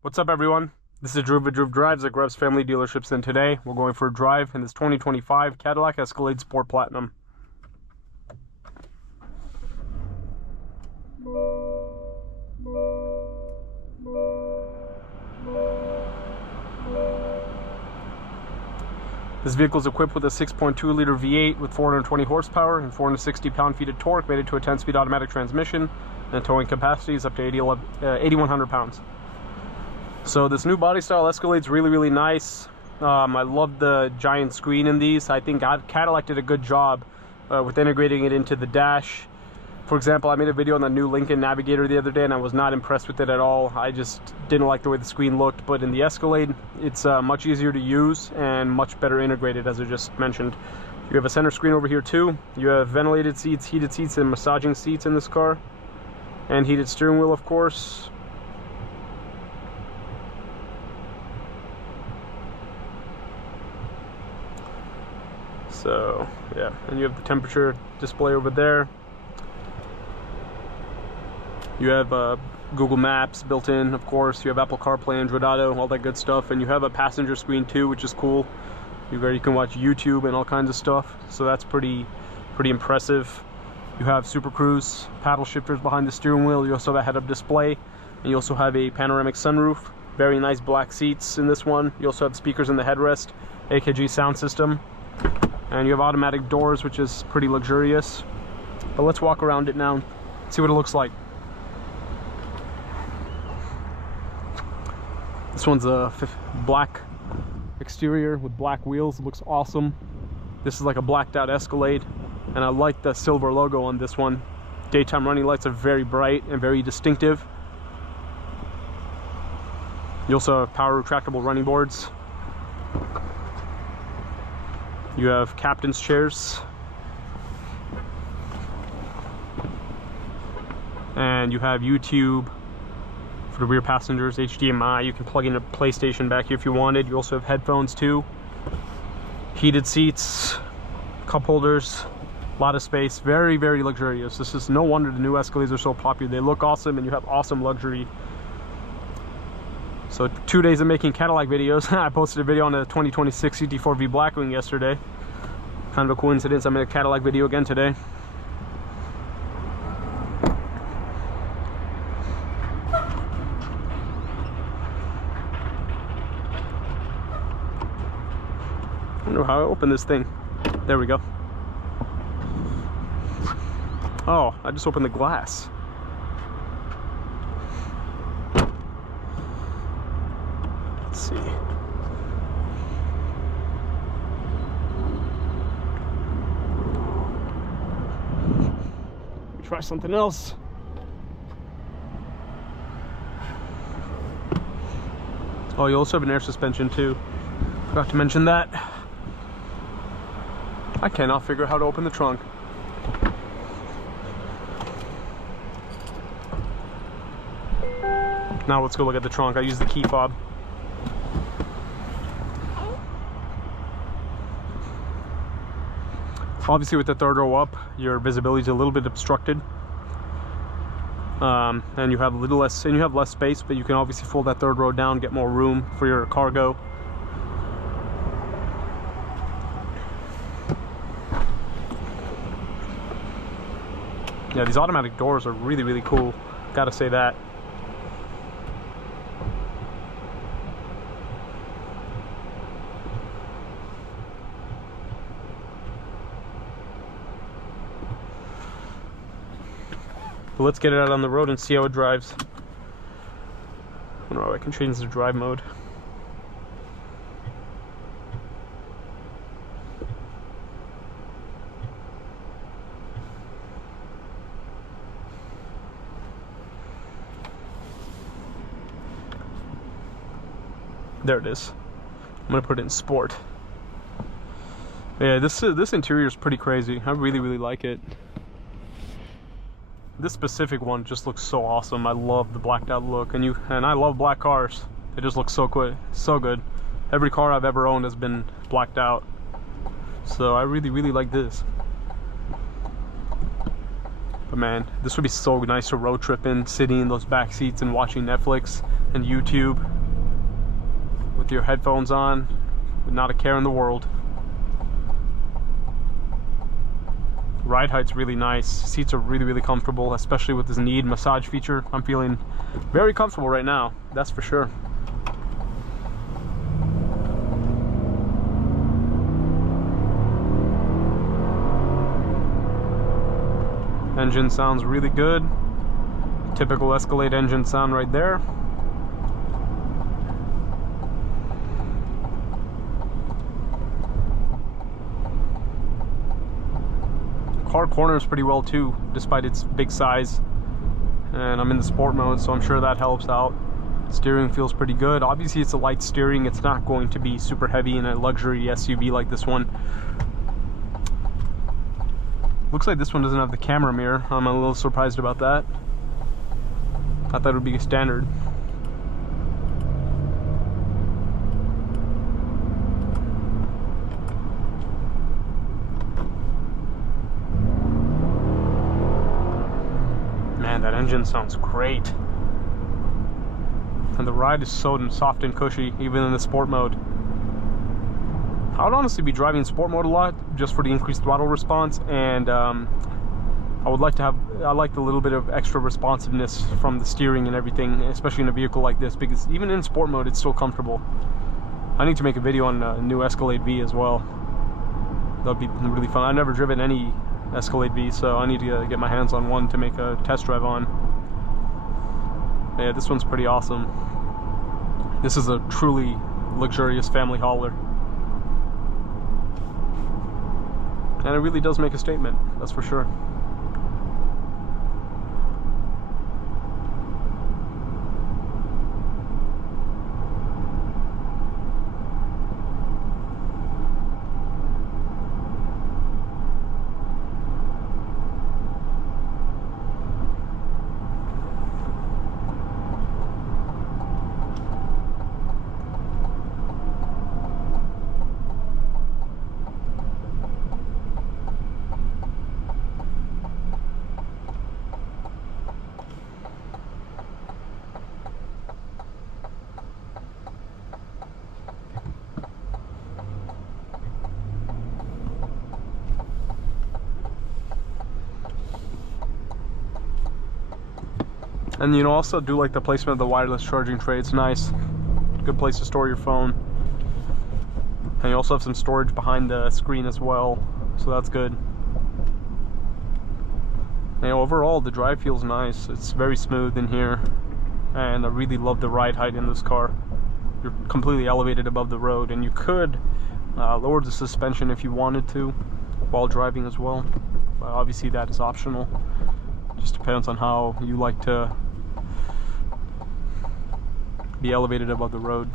What's up, everyone? This is Drew with Drew Drives at Grubbs Family Dealerships, and today we're going for a drive in this 2025 Cadillac Escalade Sport Platinum. This vehicle is equipped with a 6.2-liter V8 with 420 horsepower and 460 pound-feet of torque, mated to a 10-speed automatic transmission, and towing capacity is up to 8,100 pounds. So this new body style Escalade is really nice. I love the giant screen in these. I think Cadillac did a good job with integrating it into the dash. For example, I made a video on the new Lincoln Navigator the other day and I was not impressed with it at all. I just didn't like the way the screen looked, but in the Escalade it's much easier to use and much better integrated, as I just mentioned. You have a center screen over here too. You have ventilated seats, heated seats, and massaging seats in this car, and heated steering wheel, of course. So yeah, and you have the temperature display over there. You have Google Maps built in, of course. You have Apple CarPlay, Android Auto, all that good stuff. And you have a passenger screen too, which is cool. Where you can watch YouTube and all kinds of stuff. So that's pretty impressive. You have Super Cruise paddle shifters behind the steering wheel. You also have a head-up display, and you also have a panoramic sunroof. Very nice black seats in this one. You also have speakers in the headrest, AKG sound system, and you have automatic doors, which is pretty luxurious. But let's walk around it now and see what it looks like. This one's a black exterior with black wheels. It looks awesome. This is like a blacked out Escalade, and I like the silver logo on this one. Daytime running lights are very bright and very distinctive. You also have power retractable running boards. You have captain's chairs, and you have YouTube for the rear passengers, HDMI. You can plug in a PlayStation back here if you wanted. You also have headphones too. Heated seats, cup holders, a lot of space. Very luxurious. This is no wonder the new Escalades are so popular. They look awesome, and you have awesome luxury. So 2 days of making Cadillac videos. I posted a video on the 2026 CT4V Blackwing yesterday. Kind of a coincidence, I made a Cadillac video again today. I don't know how I open this thing. There we go. Oh, I just opened the glass. Let's see. Try something else. Oh, you also have an air suspension too. Forgot to mention that. I cannot figure out how to open the trunk. Now let's go look at the trunk. I use the key fob. Obviously, with the third row up, your visibility is a little bit obstructed, and you have a little less, and you have less space. But you can obviously fold that third row down, get more room for your cargo. Yeah, these automatic doors are really cool. Gotta say that. But let's get it out on the road and see how it drives. I don't know, I can change the drive mode. There it is. I'm gonna put it in sport. Yeah, this interior is pretty crazy. I really like it. This specific one just looks so awesome. I love the blacked out look, and I love black cars. They just look so good. Every car I've ever owned has been blacked out, so I really like this. But man, this would be so nice to road trip in, sitting in those back seats and watching Netflix. and YouTube with your headphones on, with not a care in the world. Ride height's really nice. Seats are really, really comfortable, especially with this knee massage feature. I'm feeling very comfortable right now, that's for sure. Engine sounds really good. Typical Escalade engine sound right there. Car corners pretty well too, despite its big size. And I'm in the sport mode, so I'm sure that helps out. Steering feels pretty good. Obviously it's a light steering. It's not going to be super heavy in a luxury SUV like this one. Looks like this one doesn't have the camera mirror. I'm a little surprised about that. I thought it would be standard. Man, that engine sounds great. And the ride is so soft and cushy, even in the sport mode. I would honestly be driving sport mode a lot, just for the increased throttle response, and I would like to have, I like the little bit of extra responsiveness from the steering and everything, especially in a vehicle like this, because even in sport mode it's still comfortable. I need to make a video on a new Escalade V as well. That'd be really fun. I've never driven any Escalade V, so I need to get my hands on one to make a test drive on. Yeah, this one's pretty awesome. This is a truly luxurious family hauler. And it really does make a statement, that's for sure. And you know, also do like the placement of the wireless charging tray. It's nice. Good place to store your phone. And you also have some storage behind the screen as well, so that's good. And overall, the drive feels nice. It's very smooth in here, and I really love the ride height in this car. You're completely elevated above the road, and you could lower the suspension if you wanted to while driving as well. But obviously that is optional. Just depends on how you like to be elevated above the road.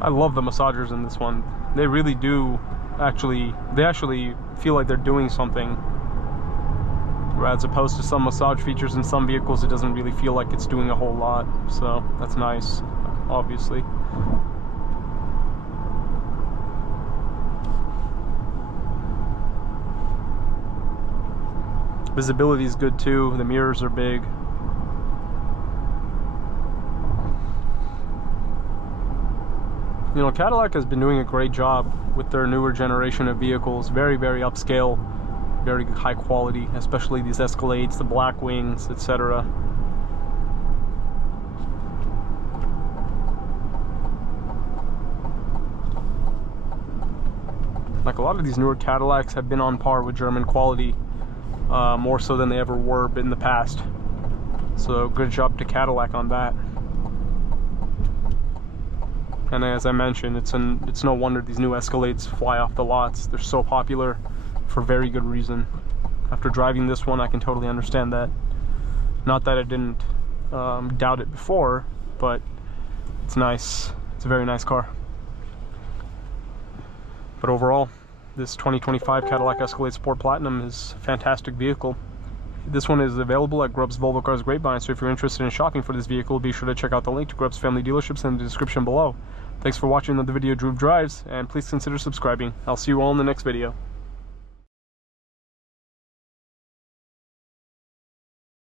I love the massagers in this one. They really do actually feel like they're doing something, as opposed to some massage features in some vehicles. It doesn't really feel like it's doing a whole lot, so that's nice, obviously. Visibility is good too. The mirrors are big. You know, Cadillac has been doing a great job with their newer generation of vehicles. Very, very upscale, very high quality, especially these Escalades, the black wings, etc. Like, a lot of these newer Cadillacs have been on par with German quality, more so than they ever were in the past. So good job to Cadillac on that. And as I mentioned, it's no wonder these new Escalades fly off the lots. They're so popular for very good reason. After driving this one, I can totally understand that. Not that I didn't doubt it before, but it's nice. It's a very nice car. But overall, this 2025 Cadillac Escalade Sport Platinum is a fantastic vehicle. This one is available at Grubb's Volvo Cars Grapevine, so if you're interested in shopping for this vehicle, be sure to check out the link to Grubb's family dealerships in the description below. Thanks for watching another video of Drew Drives, and please consider subscribing. I'll see you all in the next video.